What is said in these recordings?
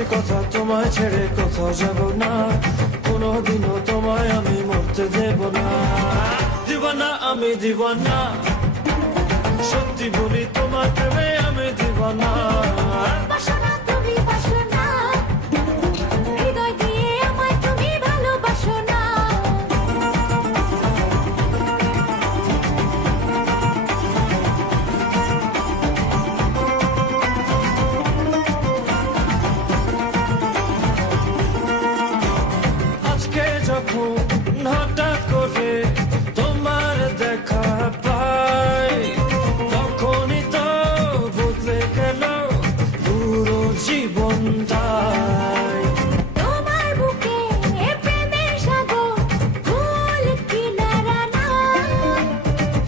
দিচ্ছি কথা, তোমায় ছেড়ে কোথাও যাব না, কোনোদিনও তোমায় আমি মরতে দেব না। দিওয়ানা আমি দিওয়ানা, সত্যি বলি তোমার প্রেমে আমি দিওয়ানা। বাসনা তুমি বাসনা, হৃদয় দিয়ে আমায় তুমি ভালোবাসো না। আজকে যখন হঠাৎ করে তোমার দেখা পাই, তখনই তো বদলে গেল পুরো জীবনটাই। তোমার বুকে প্রেমের সাগর, কুল কিনারা না,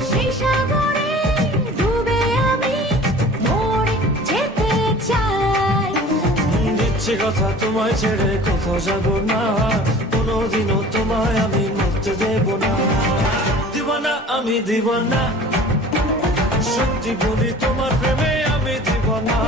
সেই সাগরে ডুবে আমি মরে যেতে চাই। দিচ্ছি কথা, তোমায় ছেড়ে কোথাও যাব না, কোনোদিনও তোমায় আমি মরতে দেব না। দিওয়ানা আমি দিওয়ানা, সত্যি বলি তোমার প্রেমে আমি দিওয়ানা।